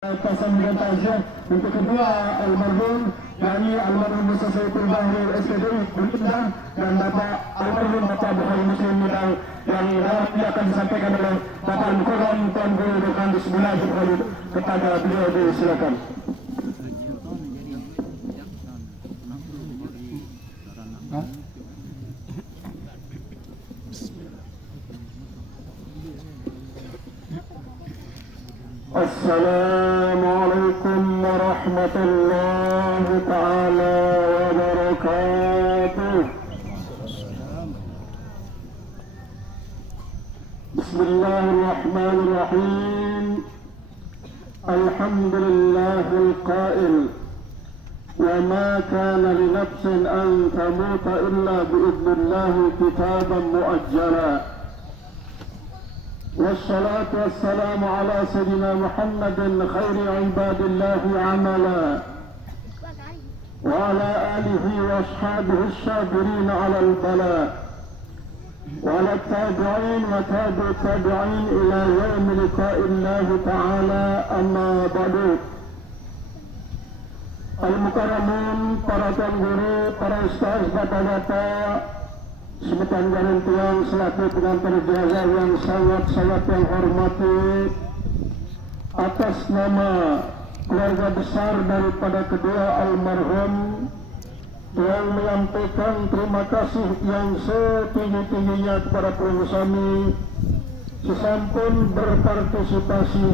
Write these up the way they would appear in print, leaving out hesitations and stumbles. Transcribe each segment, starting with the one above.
Pasangan Tasya untuk kedua almarhum yakni almarhum Musa Saiful Bahri SPDI Bintang dan Bapak almarhum Bapak Bukhari Muslim Bintang yang nanti akan disampaikan oleh Bapak Mukarram Tuan Guru Dokandus Munajib Khalid kepada beliau. Silakan. Assalamualaikum warahmatullahi ta'ala wabarakatuh. Bismillahirrahmanirrahim. Alhamdulillahil qail wa ma kana li nafsin an tamuta illa bi'idnillahi kitaban muajjala. والصلاة والسلام على سيدنا محمد خير عباد الله عملا وعلى آله وأصحابه الصابرين على البلاء وعلى التابعين وتابع التابعين إلى يوم لقاء الله تعالى. أما بعد. Al-Mukarramun, para tuan guru, para ustaz, bapak-bapak, semetan jalan tiang selaku pengantar jenazah yang sangat-sangat yang hormati, atas nama keluarga besar daripada kedua almarhum yang menyampaikan terima kasih yang setinggi-tingginya kepada pengusaha sesampun berpartisipasi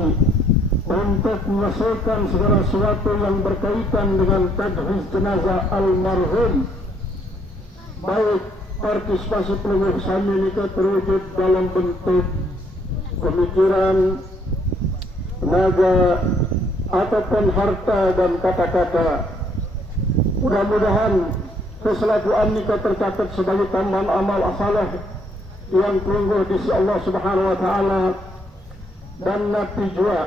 untuk menyelesaikan segala sesuatu yang berkaitan dengan tajhiz jenazah almarhum, baik partisipasi pengusaha ini terwujud dalam bentuk pemikiran, tenaga, ataupun harta dan kata-kata. Mudah-mudahan keselakuan nikah tercatat sebagai tambahan amal asalah yang tunggu di sisi Allah Subhanahu wa Ta'ala, dan nabi jua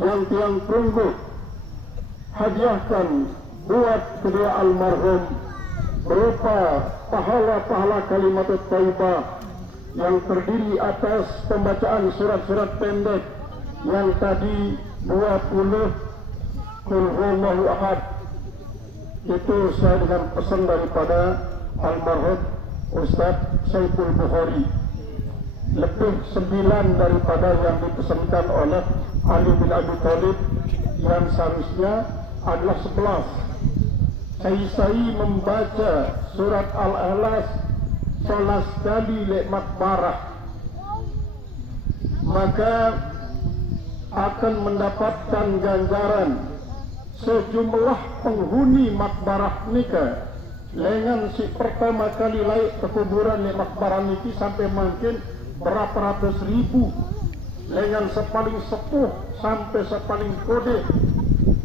yang tiang tunggu hadiahkan buat kedua almarhum berupa pahala-pahala kalimat thayyibah yang terdiri atas pembacaan surat-surat pendek yang tadi 20 Qul huwallahu ahad. Itu saya dengan pesan daripada almarhum Ustaz Saiful Bukhari. Lebih 9 daripada yang dipesankan oleh Ali bin Abi Thalib yang seharusnya adalah 11. Saya membaca surat Al-Ikhlas 11 kali lek makbarah, maka akan mendapatkan ganjaran sejumlah penghuni makbarah nikah. Lengan si pertama kali laik ke kuburan lek makbarah niki sampai mungkin berapa ratus ribu. Lengan sepaling sepuh sampai sepaling kode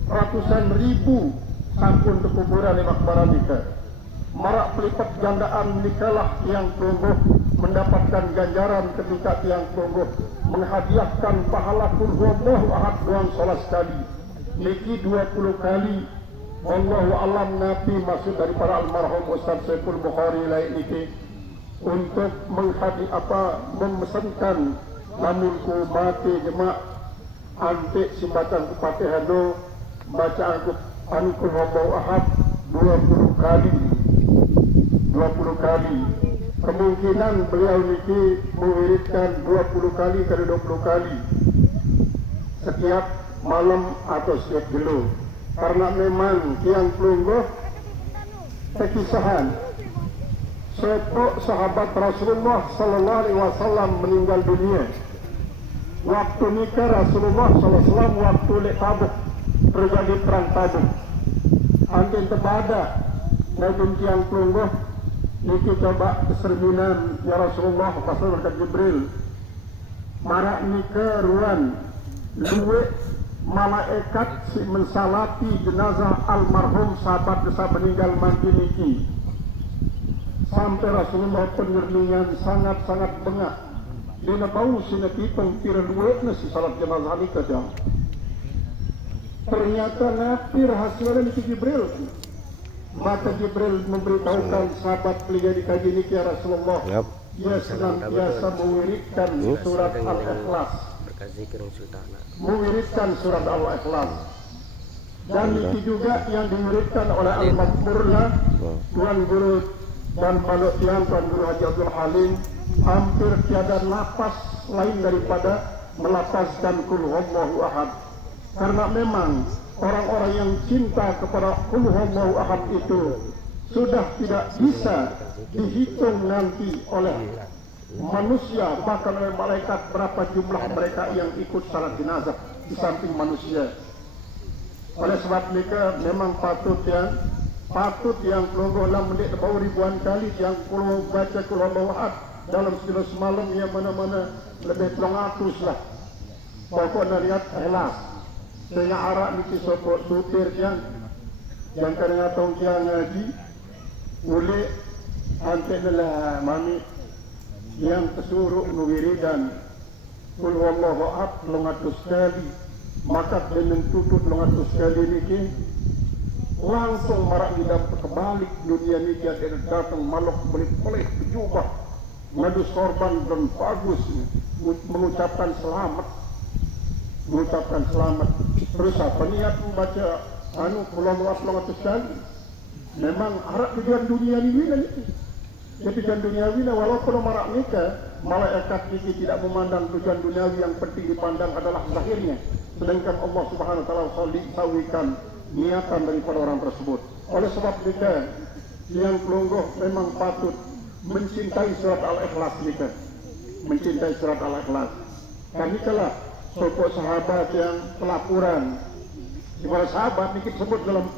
ratusan ribu sampun ke kuburan di makbarah nikah. Marak pelipat gandaan nikahlah yang tunggu mendapatkan ganjaran ketika yang tunggu menghadiahkan pahala Qul huwallahu ahad doang 11 kali, niki 20 kali. Wallahu alam nabi maksud daripada almarhum Ustaz Saiful Bukhari lain niki untuk memesankan namun ku mati jemaah antik simbatan ku Fatihah do bacaan ku Qul huwallahu ahad 20 kali. Kemungkinan beliau niki mewiridkan 20 kali kali 20 kali setiap malam atau setiap dulu, karena memang tiang pelungguh kekisahan sepuluh sahabat Rasulullah Sallallahu Alaihi Wasallam meninggal dunia. Waktu nikah Rasulullah Sallallahu Alaihi Wasallam waktu lek Tabuk terjadi perang Tabuk. Antin terbada naikun tiang pelungguh niki coba keserminan ya Rasulullah pasal berkat Jibril marak nikah ruan luwe malaikat si mensalati jenazah almarhum sahabat desa meninggal mati niki sampai Rasulullah penyerningan sangat-sangat bengak. Dia tahu sinaki pengkira luwe nasi salat jenazah nikah jam. Ternyata ngapir hasilnya niki Jibril. Maka Jibril memberitahukan sahabat beliau di kaji niki ya Rasulullah. Dia senantiasa mewiridkan surat Al-Ikhlas Mewiridkan surat Al-Ikhlas. Dan itu juga yang diwiridkan oleh Al-Makmurlah, Tuan Guru dan Balok Tiang, Tuan Guru Haji Abdul Halim. Hampir tiada napas lain daripada melafazkan Qul Huwallahu Ahad. Karena memang orang-orang yang cinta kepada Qul Huwallahu Ahad itu sudah tidak bisa dihitung nanti oleh manusia, bahkan oleh malaikat, berapa jumlah mereka yang ikut salat jenazah di samping manusia. Oleh sebab mereka memang patut yang keluar dalam menit bawah ribuan kali yang keluar baca Qul Huwallahu Ahad dalam sekilo semalam, yang mana-mana lebih 300 lah. Pokoknya lihat ikhlas. Sehingga arak mesti sopok supir yang kadang tong kiang ngaji boleh antenalah mami yang kesuruh nuwiridan Qul Huwallahu Ahad 300 kali, maka dengan tutut 300 kali niki langsung marak di dalam kebalik dunia niki ada datang maluk boleh berjubah ngadu sorban dan bagus mengucapkan selamat. Terus apa niat membaca Qul Huwallahu Ahad 300 kali? Memang harap tujuan dunia ini lah itu. Jadi tujuan duniawi lah, walaupun marak nikah, malaikat ini tidak memandang tujuan duniawi, yang penting dipandang adalah zahirnya. Sedangkan Allah Subhanahu Wa Taala sawikan niatan daripada orang tersebut. Oleh sebab kita yang pelungguh memang patut mencintai surat Al-Ikhlas kita, mencintai surat Al-Ikhlas. Kami telah sopok sahabat yang pelapuran. Di mana sahabat ini disebut dalam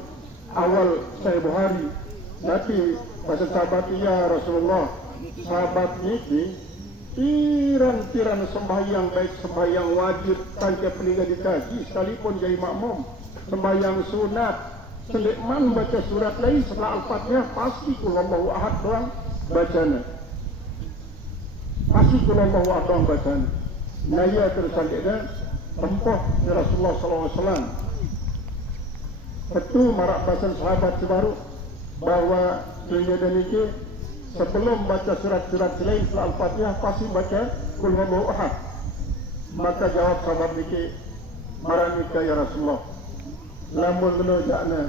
awal Sahih Bukhari. Nanti bahasa sahabat, ya Rasulullah, sahabat ini tiran-tiran sembahyang, baik sembahyang wajib tanpa peninggal dikaji, sekalipun jadi makmum, sembahyang sunat, selikman baca surat lain setelah Al-Fatihah, pasti Qul Huwallahu Ahad doang bacanya. Pasti Qul Huwallahu Ahad doang bacanya. Nah ya terusan dia tempoh ya Rasulullah SAW. Itu marak bahasan sahabat sebaru bahwa dunia dan ini sebelum baca surat-surat selain setelah Al-Fatihah pasti baca Qul Huwallahu Ahad. Maka jawab sahabat ini, marak nikah ya Rasulullah, lamun menujakna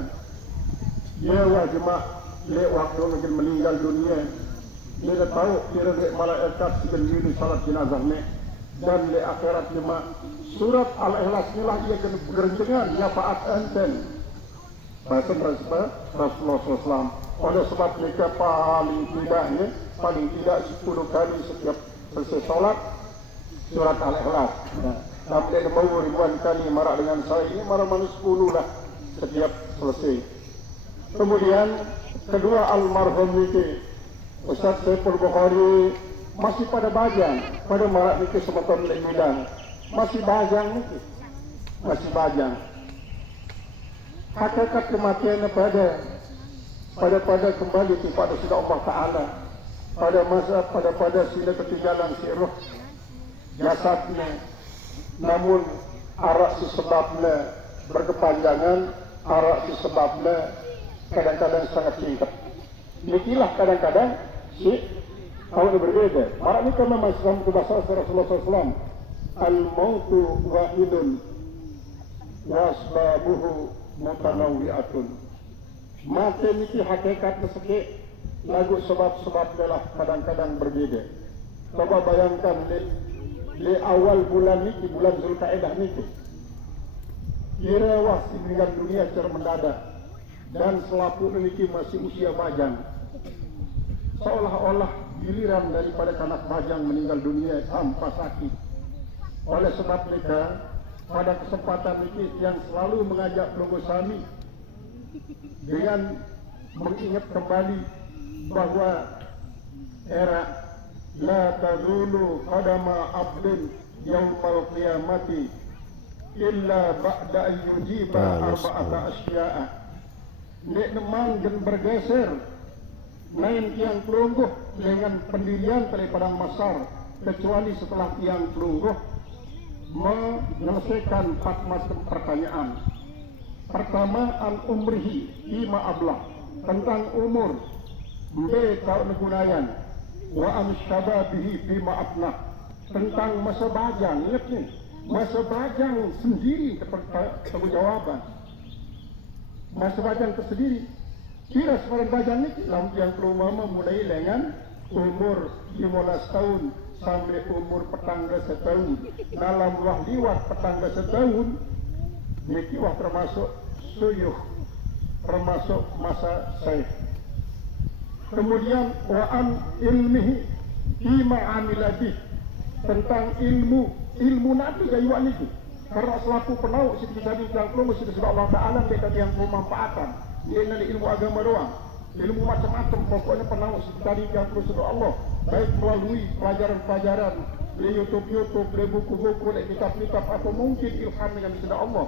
dia wajibah le waktu mungkin meninggal dunia, dia dah tahu kira malaikat sebelum ini salat jenazah ni, dan le akhirat jemaah surat Al-Ikhlas inilah ia kena bergerencengan nyafaat enten bahasa Rasulullah SAW. Oleh sebab mereka paling tidak 10 kali setiap selesai solat surat Al-Ikhlas. Dan mereka mau ribuan kali marah dengan saya, ini marah manis 10 lah setiap selesai. Kemudian kedua almarhum ini Ustaz Saiful Bukhari masih pada bajang, pada marak niki semeton lek bidang. Masih bajang niki. Masih bajang. Hakikat kematian pada kembali kepada sila Allah Ta'ala. Pada sila ketinggalan si roh jasadnya. Namun arak si sebabnya berkepanjangan, arak si sebabnya kadang-kadang sangat singkat. Nikilah kadang-kadang si kalau berbeda. Marak ni kan memang Islam itu bahasa Rasulullah SAW. Al-mautu wahidun wasbabuhu mutanawwi'atun. Mati niki hakikatnya sikit, lagu sebab-sebab adalah kadang-kadang berbeda. Coba bayangkan di awal bulan niki, bulan Zulkaidah niki, kira wasi meninggal dunia secara mendadak, dan selapu niki masih usia bajang. Seolah-olah giliran daripada kanak bajang meninggal dunia tanpa sakit. Oleh sebab mereka pada kesempatan ini yang selalu mengajak Pelunggu Sami dengan mengingat kembali bahwa era la tazulu qadama abdin yaumal qiyamati illa ba'da an yujiba arba'ata asya'a. Nek nemang dan bergeser lain tiang pelungguh dengan pendirian dari padang masar, kecuali setelah tiang pelungguh menyelesaikan 4 macam pertanyaan. Pertama, an umrihi bima ablah, tentang umur mbe tahun gunayan, wa an syababihi bima abnah, tentang masa bajang. Ingat ni, masa bajang sendiri tanggung jawaban. Masa bajang tersendiri. Kira sebarang bajang ini yang perumpama mulai dengan umur 15 tahun sampai umur petangga setahun. Dalam wah liwat petangga setahun, niki wah termasuk suyuh, termasuk masa saif. Kemudian wa'an ilmihi bima amiladih, tentang ilmu nabi gayuan itu. Karena selaku penauk Siti Sabi dan Kelunggu Siti Allah Ta'ala mereka yang bermanfaatan. Dia ini ilmu agama doang, ilmu macam-macam. Pokoknya penauk Siti Sabi dan Kelunggu Allah, baik melalui pelajaran-pelajaran di YouTube, di buku-buku, di kitab-kitab, atau mungkin ilham dengan Siti Allah.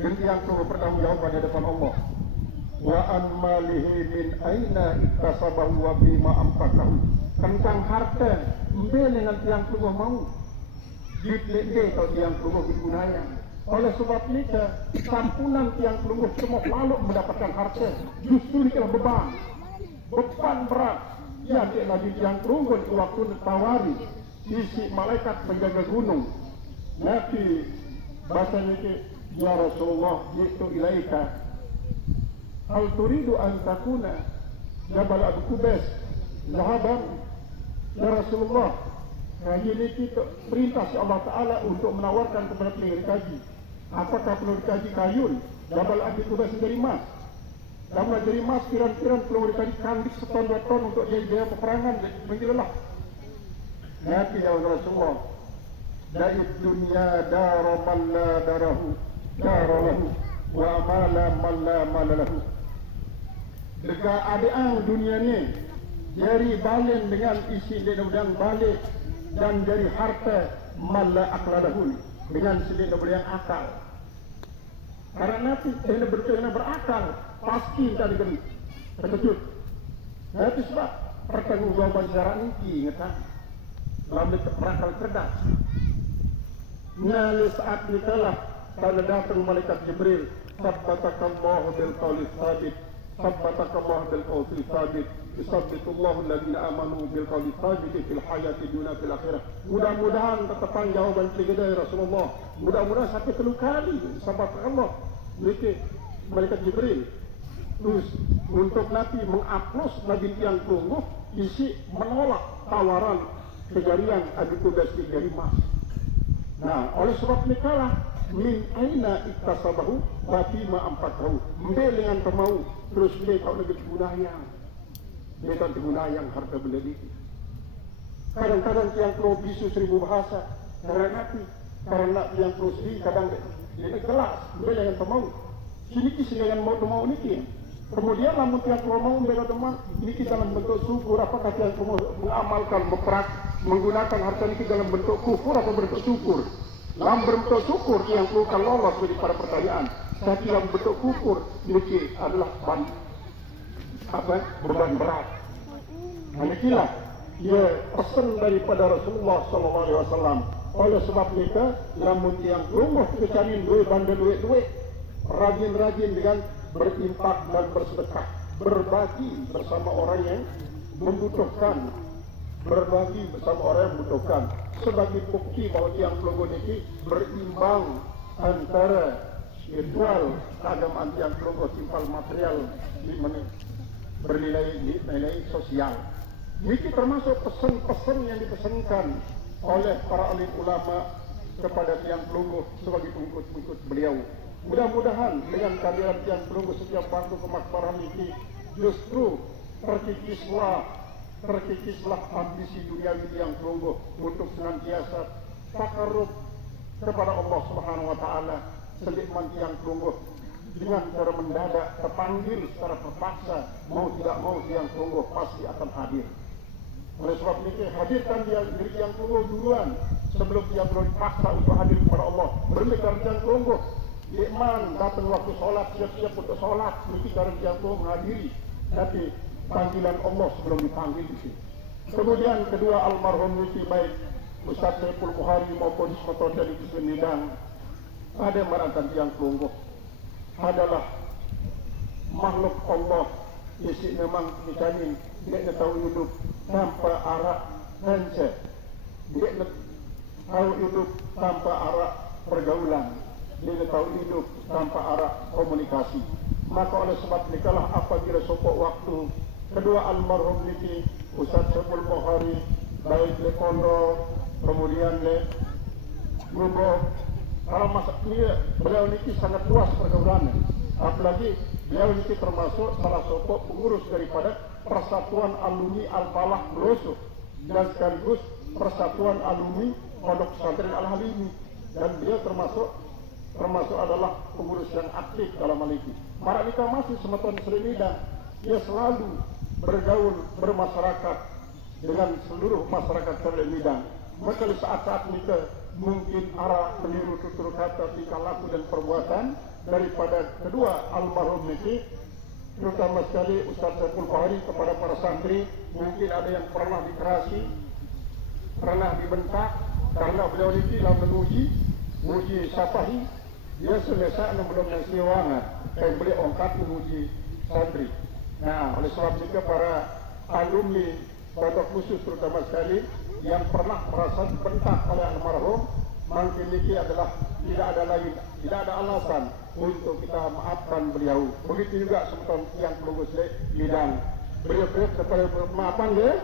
Dan yang perlu bertanggung jawab pada depan Allah. Wa an malihi min aina iktasabahu wa bima anfaqahu, tentang harta dengan tiang keluar mau ditlende kalau tiang keluar digunakan. Oleh sebab ini sampunan tiang keluar semua lalu mendapatkan harta, justru ini beban berat. Ya dia lagi tiang keluar waktu ditawari isi malaikat penjaga gunung. Nabi bahasanya ke, ya Rasulullah jitu ilaika hal turidu an takuna Jabal Abu Kubais zahaban. Ya Rasulullah, hari ini kita perintah si Allah Ta'ala untuk menawarkan kepada penerima kaji. Apakah perlu dikaji kayun Jabal Abu Kubais menjadi emas? Dan menjadi emas kiran-kiran perlu dikaji kandik seton 2 ton untuk jadi biaya peperangan menjadilah. Nabi ya Rasulullah, dari dunia daraman la darahu daralahu wa amala man la malalahu. Dekat adaan dunia ni jari balen dengan isi dan balik dan jari harta malla akladahun dengan silih yang akal. Karena nanti kena berakal pasti tadi kan terkejut. Itu sebab pertanggungjawaban secara ini ingat dalam berakal cerdas. Nali saat nikalah pada datang malaikat Jibril, sabbatakallahu bil qawli sabit, sabbatakallahu bil qawli sabit, yusabbitullahu alladhina amanu bil qawli sabit fil hayati dunya fil akhirah. Mudah-mudahan tetapan jawaban kita Rasulullah. Mudah-mudahan satu kali sabbatakallah niki malaikat Jibril. Terus untuk Nabi mengaplos Nabi yang tunggu isi menolak tawaran kejarian Abu Kubais di emas. Nah, oleh sebab nikalah min aina iktasabahu wa bima anfaqahu. Dengan kemau terus dia kau negeri gunayang. Dia kan gunayang harta benda itu. Kadang-kadang yang perlu bisu 1000 bahasa karena Nabi, karena yang terus di kadang dia kelas dengan kemau. Sini kisah dengan mau niki. Kemudian namun tiap mau membela teman ini kita dalam bentuk syukur. Apakah yang mengamalkan menggunakan harta ini dalam bentuk kufur atau bentuk syukur? Dalam bentuk syukur yang perlu lolos dari para pertanyaan. Tapi dalam bentuk kufur ini adalah beban berat. Inilah ia pesan daripada Rasulullah SAW. Oleh sebab mereka namun yang rumah kita cari duit bandar duit rajin-rajin dengan berinfak dan bersedekah, berbagi bersama orang yang membutuhkan, berbagi bersama orang yang membutuhkan sebagai bukti bahawa yang pelongo ini berimbang antara spiritual keagamaan yang pelongo timpal material bernilai nilai sosial. Ini termasuk pesan-pesan yang dipesankan oleh para alim ulama kepada tiang pelongo sebagai pengikut beliau. Mudah-mudahan dengan kehadiran tiang pelongo setiap waktu ke makbarah ini justru terkikislah ambisi duniawi tiang pelongo untuk senantiasa takarrub kepada Allah Subhanahu wa taala. Selikman tiang pelongo dengan cara mendadak terpanggil secara terpaksa, mau tidak mau tiang pelongo pasti akan hadir. Oleh sebab ini hadirkan diri tiang pelongo duluan sebelum tiang pelongo dipaksa untuk hadir kepada Allah. Bermekar tiang pelongo Iman datang waktu sholat, siap-siap untuk sholat, mesti cara jatuh menghadiri. Tapi panggilan Allah sebelum dipanggil itu. Kemudian kedua almarhum mesti baik Ustaz Saiful Bukhari maupun Soto dari Kiswendang ada merangkan tiang pelongo adalah makhluk Allah. Isi memang dijamin dia tahu hidup tanpa arak dan dia tahu hidup tanpa arah pergaulan, dia tahu hidup tanpa arah komunikasi. Maka oleh sebab itulah apabila sopok waktu kedua almarhum niki Ustaz Saiful Bukhari baik di pondok kemudian di Gubuk, kalau masa ini beliau niki sangat luas pergaulannya, apalagi beliau niki termasuk salah satu pengurus daripada Persatuan Alumni Al-Falah Blosok dan sekaligus Persatuan Alumni Pondok Pesantren Al-Halimi, dan dia termasuk adalah pengurus yang aktif dalam hal ini. Maralika masih semeton Sri Midang, dia selalu bergaul bermasyarakat dengan seluruh masyarakat Sri Midang. Maka di saat-saat ini mungkin arah keliru tutur kata tingkah laku dan perbuatan daripada kedua almarhum ini, terutama sekali Ustaz Saiful Bukhari kepada para santri, mungkin ada yang pernah dikerasi, pernah dibentak, karena beliau ini dalam menguji sapahi, dia selesai belum nasi wangan, kayak beliau angkat menguji santri. Nah, oleh sebab itu para alumni pondok khusus terutama sekali yang pernah merasa dibentak oleh almarhum, mungkin ini adalah tidak ada alasan untuk kita maafkan beliau. Begitu juga seperti yang pelunggus bidang beliau kepada maafan dia.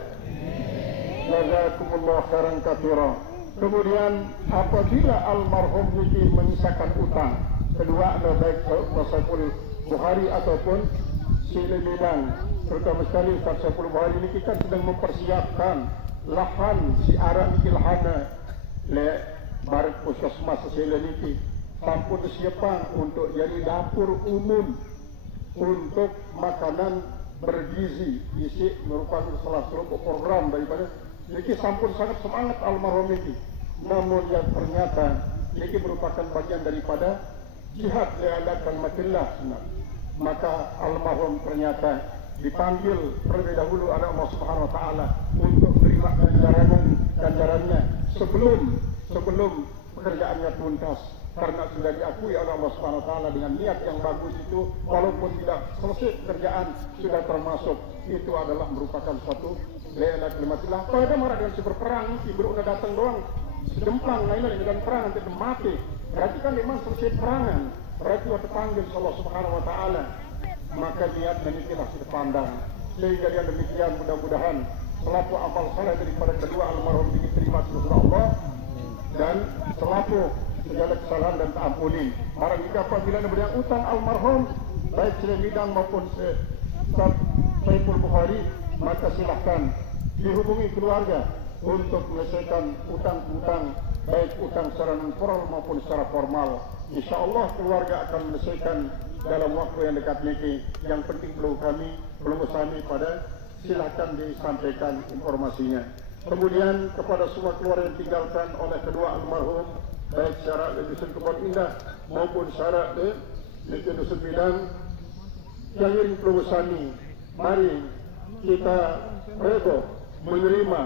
Jazakumullah khairan katsira. Kemudian apabila almarhum ini menyisakan utang, kedua baik Saiful Bukhari ataupun si bidang, terutama sekali Ustaz Saiful Bukhari ini kita sedang mempersiapkan lahan si arah niki lahana le barat puskesmas sesela niki sampun disiapkan untuk jadi dapur umum untuk makanan bergizi. Isi merupakan salah satu program daripada niki sampun sangat semangat almarhum niki, namun yang ternyata niki merupakan bagian daripada jihad li'ala kalimatillah. Maka almarhum ternyata dipanggil terlebih dahulu oleh Allah Subhanahu wa taala untuk menerima ganjarannya sebelum pekerjaannya tuntas, karena sudah diakui oleh Allah Subhanahu wa taala dengan niat yang bagus itu, walaupun tidak selesai pekerjaan sudah termasuk itu adalah merupakan suatu li'ala kalimatillah. Pada marah dengan berperang iki beruna datang doang sedemplang lainnya dengan perang nanti mati, berarti kan memang selesai perangan, berarti waktu panggil Allah Subhanahu wa taala. Maka niat dan ikhlas kita pandang, sehingga yang demikian mudah-mudahan selaku amal saleh daripada kedua almarhum diterima oleh Allah, dan selaku segala kesalahan dan terampuni. Barang jika apabila ada utang almarhum baik Sri Midang maupun Saiful Bukhari, maka silahkan dihubungi keluarga untuk menyelesaikan utang-utang, baik utang secara non formal maupun secara formal. Insya Allah keluarga akan menyelesaikan dalam waktu yang dekat ini. Yang penting belum kami pada silahkan disampaikan informasinya. Kemudian kepada semua keluarga yang tinggalkan oleh kedua almarhum, baik secara Dusun Kebon Indah maupun secara Dusun Bidang, yang ingin pelungusani, mari kita reda menerima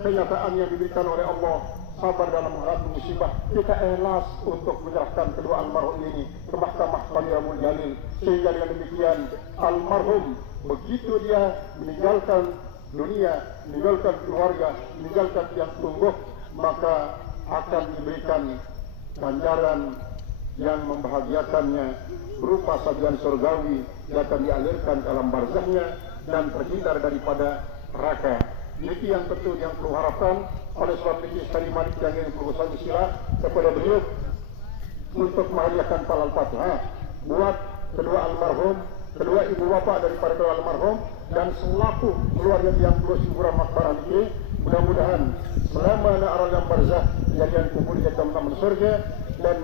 kenyataan yang diberikan oleh Allah, sabar dalam menghadapi musibah. Kita ikhlas untuk menyerahkan kedua almarhum ini ke Mahkamah Paniramul Jalil, sehingga dengan demikian almarhum begitu dia meninggalkan dunia, meninggalkan keluarga, meninggalkan yang tunggu, maka akan diberikan ganjaran yang membahagiakannya berupa sajian surgawi yang akan dialirkan dalam barzahnya dan terhindar daripada neraka. Ini yang tentu yang perlu harapkan. Oleh sebab ini sekali mari yang ingin berusaha sila kepada beliau untuk menghadiahkan palal Fatihah buat kedua almarhum, kedua ibu bapak daripada kedua almarhum, dan selaku keluarga yang terus hiburan makbarah ini. Mudah-mudahan selama aral yang barzah jadian kubur di dalam surga, dan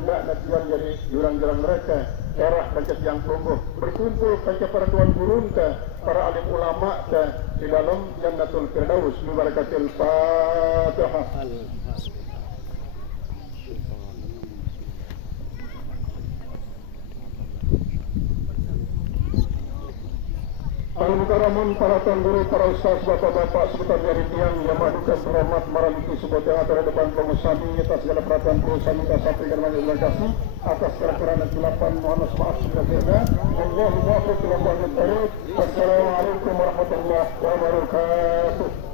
tidak jadi jurang-jurang mereka erah kancah yang tunggu berkumpul kancah para tuan gurun para alim ulama di dalam Jannatul Firdaus bi barakatil Fatihah. Para mukaramun, para tuan guru, para ustaz, bapak-bapak, seputar dari tiang yang madukan terhormat marah itu sebuah teater depan pengusami atas segala perhatian perusahaan kita sampaikan banyak kasih atas kekurangan kesilapan, mohon maaf sebelumnya. Allahumma wafiq ila aqwamit thariq. Wassalamualaikum warahmatullahi wabarakatuh.